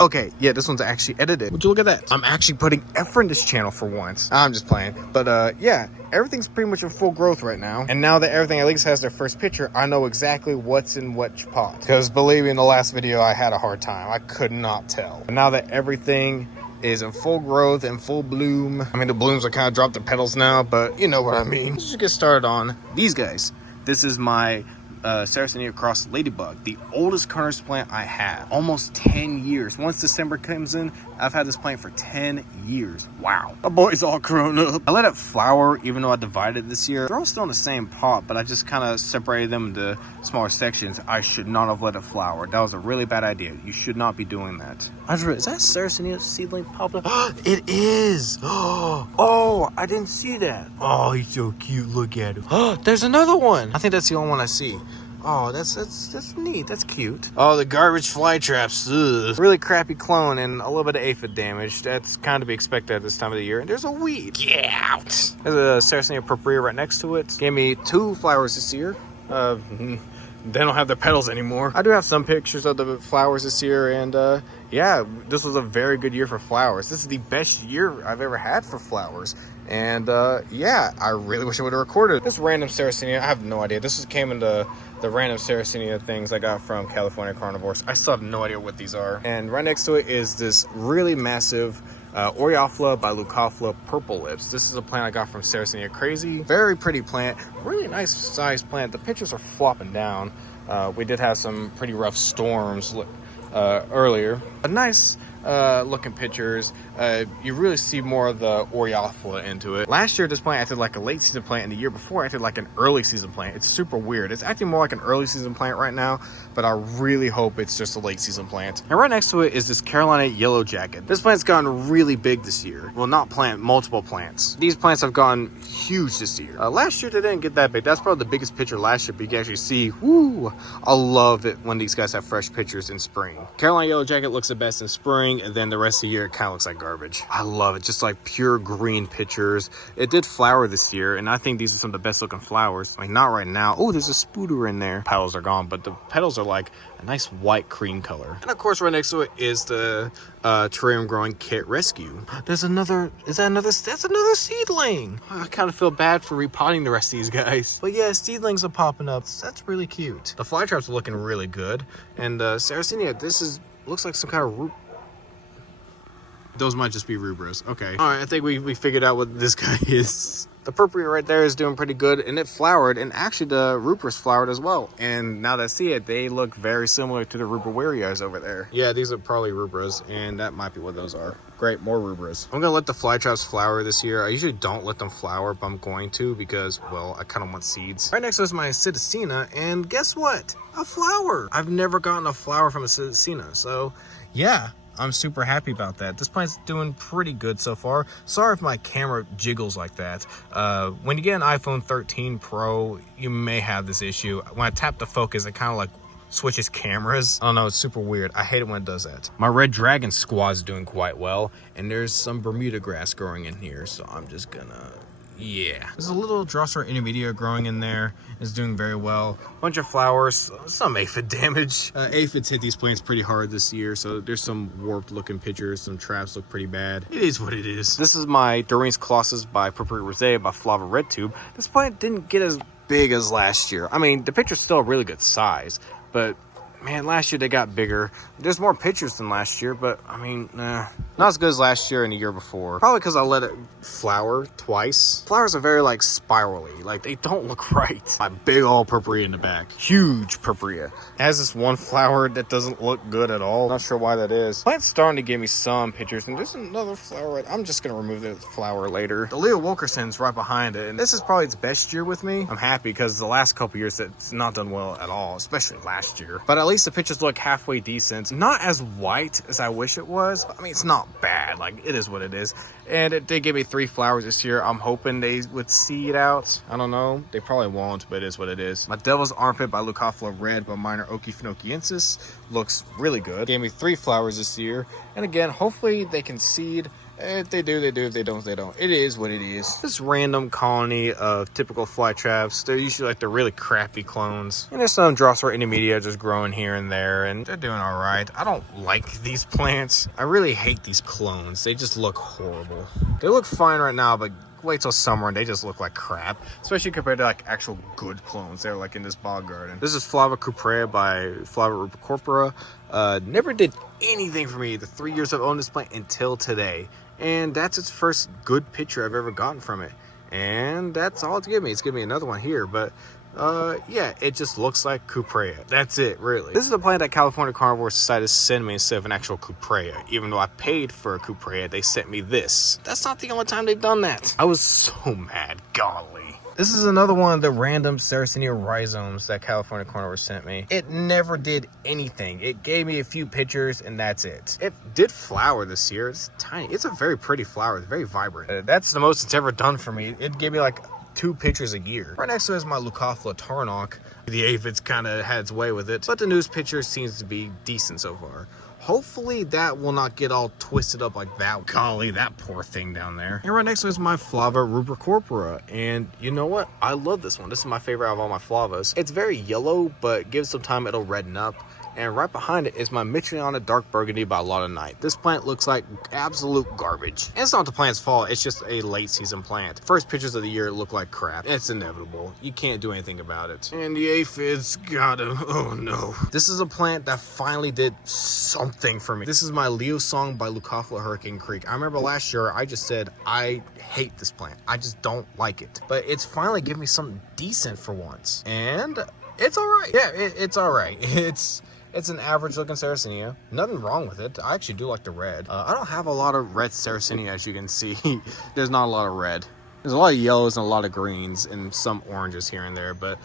Okay, yeah, this one's actually edited. Would you look at that? I'm actually putting effort in this channel for once. I'm just playing. But yeah, everything's pretty much in full growth right now. And now that everything at least has their first picture, I know exactly what's in which pot. Because believe me, in the last video, I had a hard time. I could not tell. But now that everything is in full growth and full bloom. I mean, the blooms are kind of dropped the petals now, but you know what I mean. Let's just get started on these guys. This is my Sarasota Cordia Ladybug, the oldest Carnivorous plant I have. Almost 10 years. Once December comes in, I've had this plant for 10 years. Wow. My boy's all grown up. I let it flower even though I divided this year. They're all still in the same pot, but I just kind of separated them into smaller sections. I should not have let it flower. That was a really bad idea. You should not be doing that. Is that Sarasota seedling popped up? It is. Oh, I didn't see that. Oh, he's so cute. Look at him. There's another one. I think that's the only one I see. Oh, that's neat. That's cute. Oh, the garbage Flytraps. Ugh. Really crappy clone and a little bit of aphid damage. That's kind of to be expected at this time of the year. And there's a weed. Get out. There's a Sarasota Purporia right next to it. Gave me 2 flowers this year. They don't have their petals anymore. I do have some pictures of the flowers this year, and yeah, this was a very good year for flowers. This is the best year I've ever had for flowers. And yeah, I really wish I would have recorded this random Sarasota. I have no idea. This just came into the random Sarasota things I got from California Carnivorous. I still have no idea what these are. And right next to it is this really massive Oreofla by Leowilkersons purple lips. This is a plant I got from Sarasota Cordia. Very pretty plant, really nice sized plant. The pictures are flopping down. We did have some pretty rough storms earlier, but nice looking pictures. You really see more of the Oreofla into it. Last year this plant acted like a late season plant, and the year before acted like an early season plant. It's super weird. It's acting more like an early season plant right now, but I really hope it's just a late season plant. And right next to it is this Carolina yellow jacket. This plant's gotten really big this year. Well, not plant, multiple plants. These plants have gotten huge this year. Last year they didn't get that big. That's probably the biggest picture last year, but you can actually see, whoo, I love it when these guys have fresh pictures in spring. Carolina yellow jacket looks the best in spring, and then the rest of the year it kind of looks like garbage. I love it, just like pure green pictures. It did flower this year, and I think these are some of the best looking flowers. Like, not right now. Oh, there's a Spooder in there. Petals are gone, but the petals are like a nice white cream color. And of course right next to it is the terrarium growing kit rescue. There's another, that's another seedling. I kind of feel bad for repotting the rest of these guys, but yeah, seedlings are popping up. That's really cute. The Flytraps are looking really good, and Sarasini, this is looks like some kind of root. Those might just be rubras. Okay. All right, I think we figured out what this guy is. The Purporia right there is doing pretty good, and it flowered, and actually the rubras flowered as well. And now that I see it, they look very similar to the rubrarias over there. Yeah, these are probably rubras, and that might be what those are. Great, more rubras. I'm gonna let the Flytraps flower this year. I usually don't let them flower, but I'm going to because, well, I kind of want seeds. Right next to us is my Acidicina, and guess what? A flower. I've never gotten a flower from Acidicina, so yeah. I'm super happy about that. This plant's doing pretty good so far. Sorry if my camera jiggles like that. When you get an iPhone 13 Pro, you may have this issue. When I tap the focus, it kind of like switches cameras. I don't know, it's super weird. I hate it when it does that. My red dragon squad is doing quite well, and there's some Bermuda grass growing in here, so I'm just gonna, yeah. There's a little Drosera intermedia growing in there. It's doing very well. Bunch of flowers, some aphid damage. Aphids hit these plants pretty hard this year, so there's some warped looking pictures. Some traps look pretty bad. It is what it is. This is my Durianus colossus by Propriovenosa by Flava Cupra. This plant didn't get as big as last year. I mean, the picture's still a really good size, but man, last year they got bigger. There's more pictures than last year, but I mean, not as good as last year and the year before. Probably because I let it flower twice. Flowers are very like spirally, like they don't look right. My big old Purporia in the back, huge Purporia. It has this one flower that doesn't look good at all. Not sure why that is. Plant's starting to give me some pictures, and there's another flower. I'm just gonna remove the flower later. The Leowilkersons right behind it, and this is probably its best year with me. I'm happy because the last couple years it's not done well at all, especially last year. But at least the pictures look halfway decent. Not as white as I wish it was. I mean, it's not bad. Like, it is what it is. And it did give me 3 flowers this year. I'm hoping they would seed out. I don't know. They probably won't, but it is what it is. My Devil's Armpit by Leowilkersons red by minor Oreofla looks really good. Gave me 3 flowers this year. And again, hopefully they can seed If they do, they do. If they don't, they don't. It is what it is. This random colony of typical Flytraps. They're usually like the really crappy clones. And there's some Drossera intermedia just growing here and there, and they're doing all right. I don't like these plants. I really hate these clones. They just look horrible. They look fine right now, but wait till summer and they just look like crap, especially compared to like actual good clones. They're like in this bog garden. This is Flava Cupra by Flava Cupra. Never did anything for me the 3 years I've owned this plant until today, and that's its first good picture I've ever gotten from it, and that's all it's given me. It's given me another one here, but yeah, it just looks like Cuprea. That's it, really. This is the plant that California Carnivorous decided to send me instead of an actual Cuprea. Even though I paid for a Cuprea, they sent me this. That's not the only time they've done that. I was so mad, golly. This is another one of the random Sarcini rhizomes that California Carnivorous sent me. It never did anything. It gave me a few pictures and that's it. It did flower this year. It's tiny. It's a very pretty flower. It's very vibrant. That's the most it's ever done for me. It gave me like 2 pictures a year. Right next to it is my Leowilkersons Tarnok. The aphids kind of had its way with it, but the news picture seems to be decent so far. Hopefully that will not get all twisted up like that. Golly, that poor thing down there. And right next to it is my Flava Cupra. And you know what? I love this one. This is my favorite out of all my Flavas. It's very yellow, but give it some time, it'll redden up. And right behind it is my Mitriona Dark Burgundy by Lotta Night. This plant looks like absolute garbage. And it's not the plant's fault, it's just a late season plant. First pictures of the year look like crap. It's inevitable. You can't do anything about it. And the aphids got him. Oh no. This is a plant that finally did something for me. This is my Leo Song by Leowilkersons Hurricane Creek. I remember last year I just said I hate this plant. I just don't like it. But it's finally given me something decent for once. And it's alright. Yeah, it's alright. It's an average looking Sarasini. Nothing wrong with it. I actually do like the red. I don't have a lot of red Sarasini, as you can see. There's not a lot of red. There's a lot of yellows and a lot of greens and some oranges here and there, but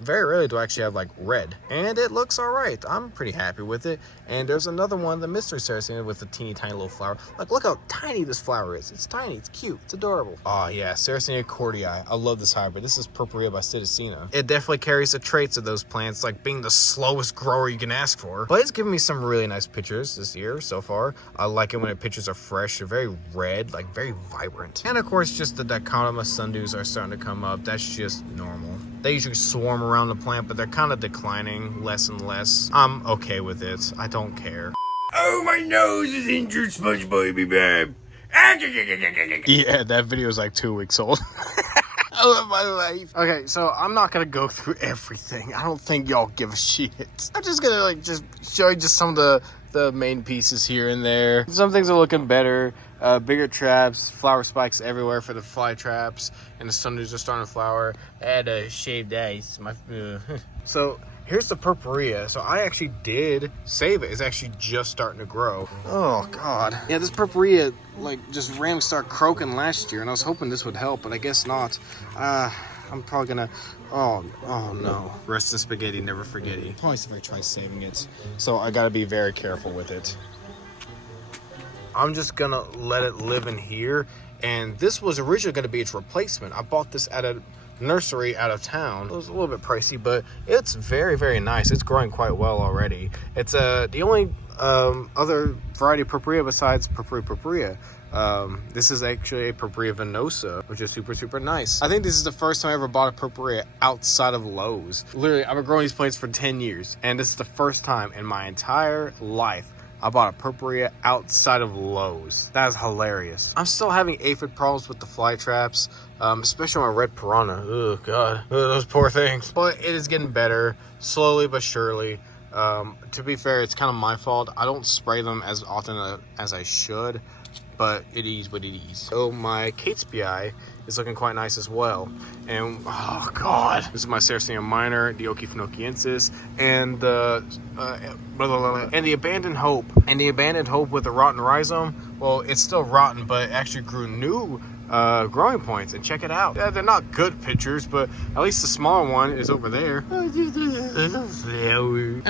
very rarely do I actually have like red. And it looks all right. I'm pretty happy with it. And there's another one, the Mystery Saracenia with a teeny tiny little flower. Like, look how tiny this flower is. It's tiny, it's cute, it's adorable. Oh yeah, Sarasota Cordia. I love this hybrid. This is Purporia by Acidicina. It definitely carries the traits of those plants, like being the slowest grower you can ask for. But it's given me some really nice pictures this year so far. I like it when the pictures are fresh. They're very red, like very vibrant. And of course, just the Dichotoma sundews are starting to come up. That's just normal. They usually swarm around the plant, but they're kind of declining less and less. I'm okay with it. I don't care. Oh, my nose is injured, SpongeBob, babe. Yeah, that video is like 2 weeks old. I love my life. Okay, so I'm not gonna go through everything. I don't think y'all give a shit. I'm just gonna like just show you just some of the main pieces here and there. Some things are looking better. Bigger traps, flower spikes everywhere for the Flytraps, and the sundews are starting to flower. I had shaved ice. So here's the Purporia. So I actually did save it. It's actually just starting to grow. Oh God. Yeah, this Purporia like just randomly started croaking last year, and I was hoping this would help, but I guess not. I'm probably gonna. Oh no. Rest in spaghetti, never forgetty. Probably if I try saving it. So I gotta be very careful with it. I'm just gonna let it live in here. And this was originally gonna be its replacement. I bought this at a nursery out of town. It was a little bit pricey, but it's very, very nice. It's growing quite well already. It's the only other variety of Purporia besides Purporia. This is actually a Propriovenosa, which is super, super nice. I think this is the first time I ever bought a Purporia outside of Lowe's. Literally, I've been growing these plants for 10 years, and this is the first time in my entire life I bought a Purporia outside of Lowe's. That is hilarious. I'm still having aphid problems with the Flytraps, especially on my red piranha. Oh God, those poor things. But it is getting better, slowly but surely. To be fair, it's kind of my fault. I don't spray them as often as I should, but it is what it is. So my Catesbii is looking quite nice as well. And oh God, this is my Saracenia minor, the Oreofla, and the Abandoned Hope. And the Abandoned Hope with the rotten rhizome, well, it's still rotten, but it actually grew new growing points, and check it out. Yeah, they're not good pictures, but at least the smaller one is over there. And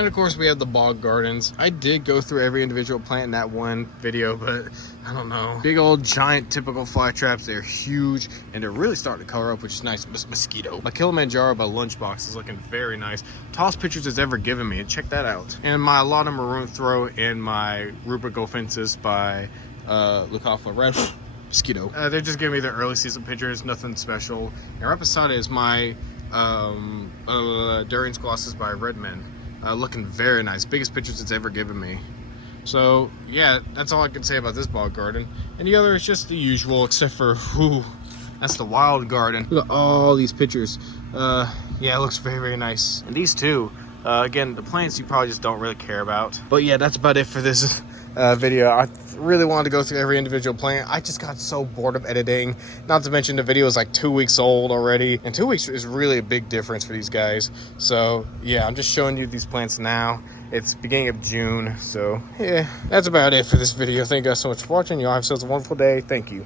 of course we have the bog gardens. I did go through every individual plant in that one video, but I don't know. Big old giant typical Flytraps. They're huge and they're really starting to color up, which is nice. Mosquito. My Kilimanjaro by Lunchbox is looking very nice. Tallest pictures it's ever given me. Check that out. And my Lotta Maroon Throw and my Rubric Offenses by Leowilkersons red mosquito. They're just giving me the early season pictures, nothing special. And right beside it is my Durianus colossus by Redman, looking very nice. Biggest pictures it's ever given me. So yeah, that's all I can say about this bog garden. And the other is just the usual, except for that's the wild garden. Look at all these pictures. Yeah, it looks very, very nice. And these two, again, the plants you probably just don't really care about. But yeah, that's about it for this video. I really wanted to go through every individual plant. I just got so bored of editing. Not to mention the video is like 2 weeks old already. And 2 weeks is really a big difference for these guys. So yeah, I'm just showing you these plants now. It's beginning of June. So yeah, that's about it for this video. Thank you guys so much for watching. You all have yourselves a wonderful day. Thank you.